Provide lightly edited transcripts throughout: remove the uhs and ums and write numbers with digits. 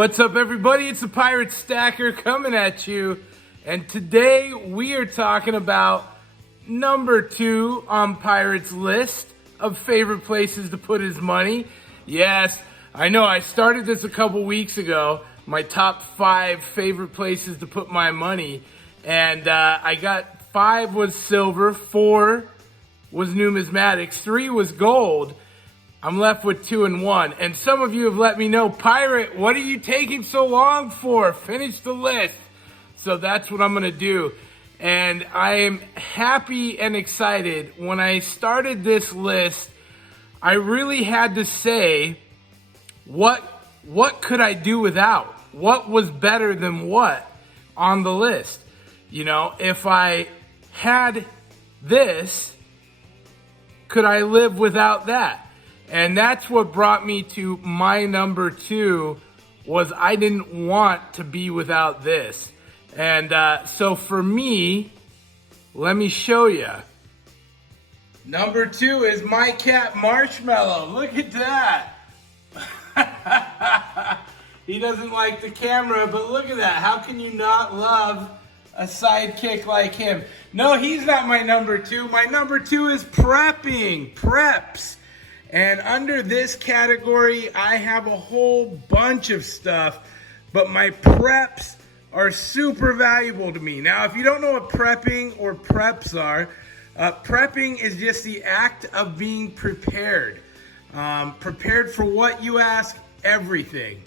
What's up, everybody? It's the Pirate Stacker coming at you. And today we are talking about number 2 on Pirate's list of favorite places to put his money. Yes, I know I started this a couple weeks ago, my top 5 favorite places to put my money. And I got 5 was silver, 4 was numismatics, 3 was gold. I'm left with 2 and 1. And some of you have let me know, Pirate, what are you taking so long for? Finish the list. So that's what I'm going to do. And I am happy and excited. When I started this list, I really had to say, what could I do without? What was better than what on the list? You know, if I had this, could I live without that? And that's what brought me to my number 2, was I didn't want to be without this. And so for me, let me show you. Number 2 is my cat Marshmallow. Look at that. He doesn't like the camera, but look at that. How can you not love a sidekick like him? No, he's not my number 2. My number 2 is prepping, preps. And under this category, I have a whole bunch of stuff, but my preps are super valuable to me. Now, if you don't know what prepping or preps are, prepping is just the act of being prepared. Prepared for what you ask, everything,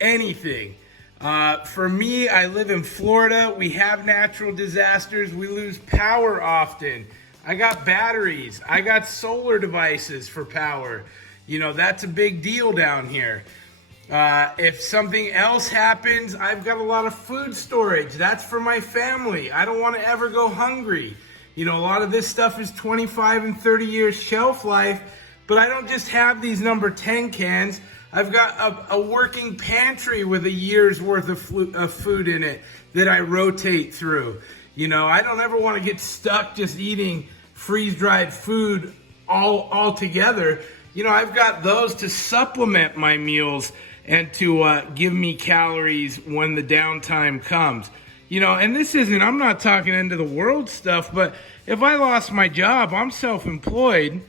anything. For me, I live in Florida. We have natural disasters. We lose power often. I got batteries. I got solar devices for power. You know, that's a big deal down here. If something else happens, I've got a lot of food storage. That's for my family. I don't want to ever go hungry. You know, a lot of this stuff is 25 and 30 years shelf life, but I don't just have these number 10 cans. I've got a working pantry with a year's worth of food in it that I rotate through. You know, I don't ever want to get stuck just eating freeze-dried food all together. You know, I've got those to supplement my meals and to give me calories when the downtime comes. You know, and this isn't, I'm not talking end of the world stuff, but if I lost my job, I'm self-employed.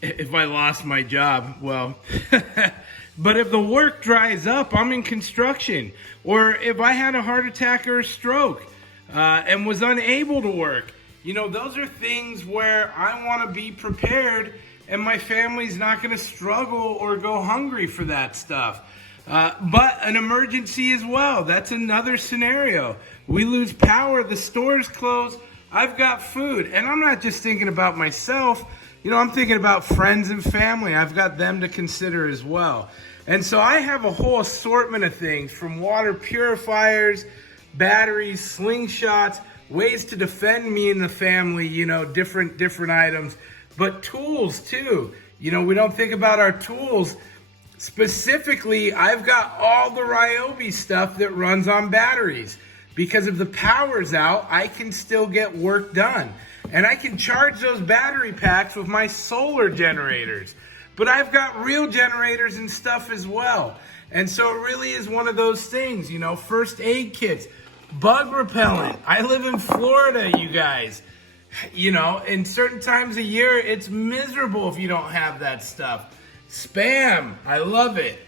If I lost my job, well, but if the work dries up, I'm in construction. Or if I had a heart attack or a stroke and was unable to work, you know, those are things where I want to be prepared and my family's not going to struggle or go hungry for that stuff. But an emergency as well. That's another scenario. We lose power, the stores close, I've got food. And I'm not just thinking about myself. You know, I'm thinking about friends and family. I've got them to consider as well. And so I have a whole assortment of things, from water purifiers, batteries, slingshots, ways to defend me and the family, you know, different items, but tools too. You know, we don't think about our tools. Specifically, I've got all the Ryobi stuff that runs on batteries, because if the power's out, I can still get work done. And I can charge those battery packs with my solar generators. But I've got real generators and stuff as well. And so it really is one of those things, you know, first aid kits, bug repellent. I live in Florida, you guys. You know, in certain times of year, it's miserable if you don't have that stuff. Spam, I love it.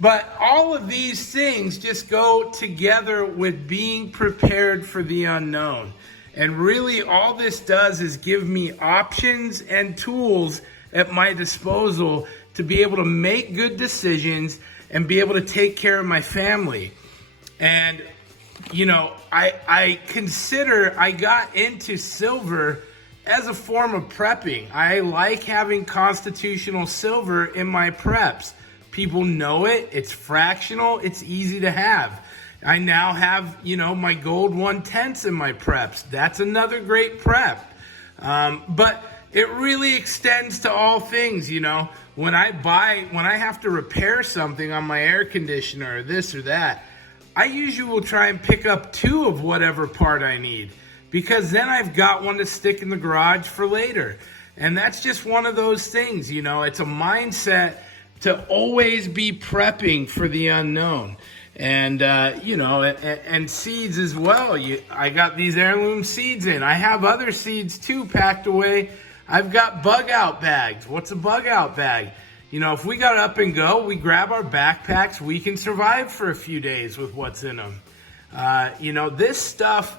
But all of these things just go together with being prepared for the unknown. And really all this does is give me options and tools at my disposal to be able to make good decisions and be able to take care of my family. And, you know, I consider I got into silver as a form of prepping. I like having constitutional silver in my preps. People know it, it's fractional, it's easy to have. I now have, you know, my gold 1/10 in my preps. That's another great prep. But it really extends to all things, you know. When I have to repair something on my air conditioner or this or that, I usually will try and pick up 2 of whatever part I need, because then I've got one to stick in the garage for later. And that's just one of those things, you know. It's a mindset to always be prepping for the unknown. And, you know, and seeds as well. I got these heirloom seeds in. I have other seeds too packed away. I've got bug out bags. What's a bug out bag? You know, if we got up and go, we grab our backpacks, we can survive for a few days with what's in them. You know, this stuff,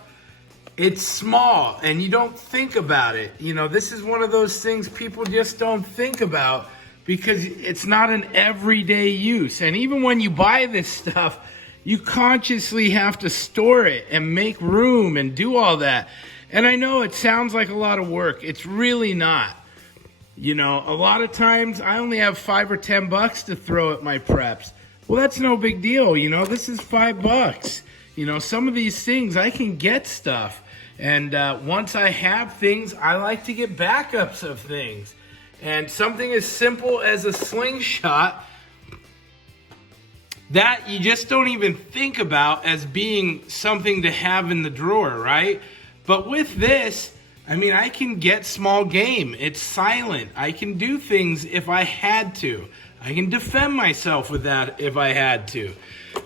it's small and you don't think about it. You know, this is one of those things people just don't think about because it's not an everyday use. And even when you buy this stuff, you consciously have to store it and make room and do all that. And I know it sounds like a lot of work. It's really not. You know, a lot of times I only have $5 or $10 to throw at my preps. Well, that's no big deal. You know, this is $5. You know, some of these things I can get stuff. And once I have things, I like to get backups of things. And something as simple as a slingshot that you just don't even think about as being something to have in the drawer, right? But with this, I mean, I can get small game. It's silent. I can do things if I had to. I can defend myself with that if I had to.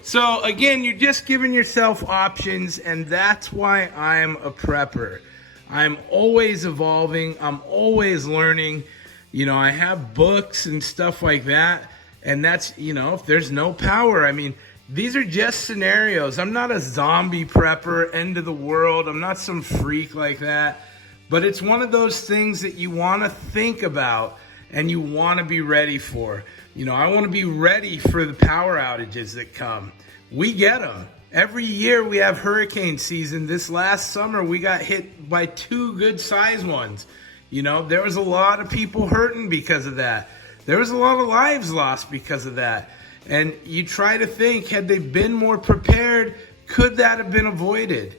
So again, you're just giving yourself options, and that's why I'm a prepper. I'm always evolving. I'm always learning. You know, I have books and stuff like that. And that's, you know, if there's no power, I mean, these are just scenarios. I'm not a zombie prepper, end of the world. I'm not some freak like that. But it's one of those things that you want to think about and you want to be ready for. You know, I want to be ready for the power outages that come. We get them. Every year we have hurricane season. This last summer we got hit by 2 good sized ones. You know, there was a lot of people hurting because of that. There was a lot of lives lost because of that. And you try to think, had they been more prepared, could that have been avoided?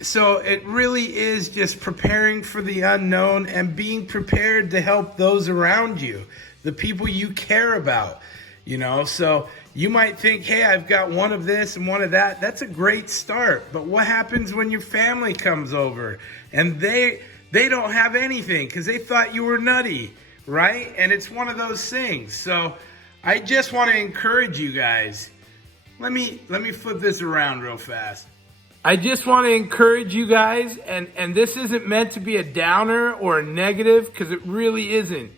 So it really is just preparing for the unknown and being prepared to help those around you, the people you care about. You know, so you might think, hey, I've got one of this and one of that. That's a great start. But what happens when your family comes over and they don't have anything because they thought you were nutty? Right? And it's one of those things. So I just want to encourage you guys. Let me flip this around real fast. I just want to encourage you guys, and this isn't meant to be a downer or a negative, because it really isn't.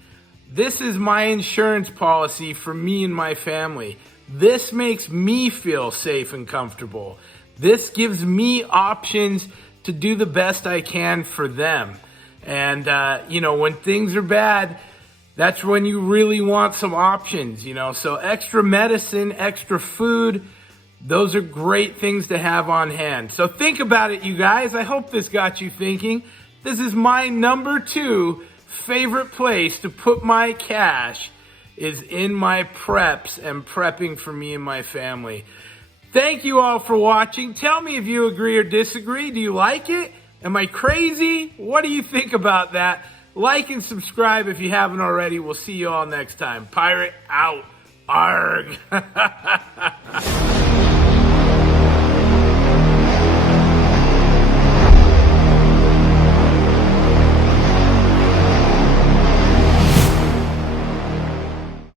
This is my insurance policy for me and my family. This makes me feel safe and comfortable. This gives me options to do the best I can for them. And, you know, when things are bad, that's when you really want some options, you know. So extra medicine, extra food, those are great things to have on hand. So think about it, you guys. I hope this got you thinking. This is my number 2 favorite place to put my cash is in my preps and prepping for me and my family. Thank you all for watching. Tell me if you agree or disagree. Do you like it? Am I crazy? What do you think about that? Like and subscribe if you haven't already. We'll see you all next time. Pirate out. Arg.